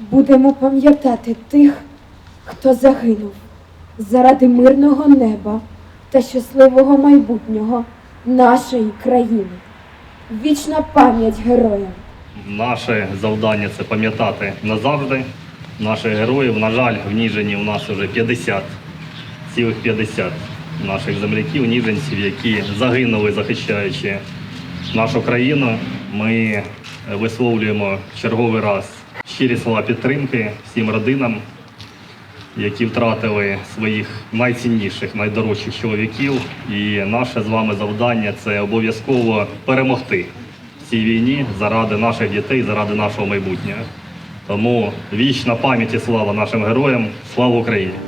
Будемо пам'ятати тих, хто загинув заради мирного неба та щасливого майбутнього нашої країни. Вічна пам'ять героям! Наше завдання це пам'ятати назавжди. Наших героїв, на жаль, в у нас вже 50, цілих 50 наших земляків, ніженців, які загинули, захищаючи нашу країну. Ми висловлюємо черговий раз щирі слова підтримки всім родинам, які втратили своїх найцінніших, найдорожчих чоловіків. І наше з вами завдання це обов'язково перемогти в цій війні заради наших дітей, заради нашого майбутнього. Тому вічна пам'ять і слава нашим героям, слава Україні!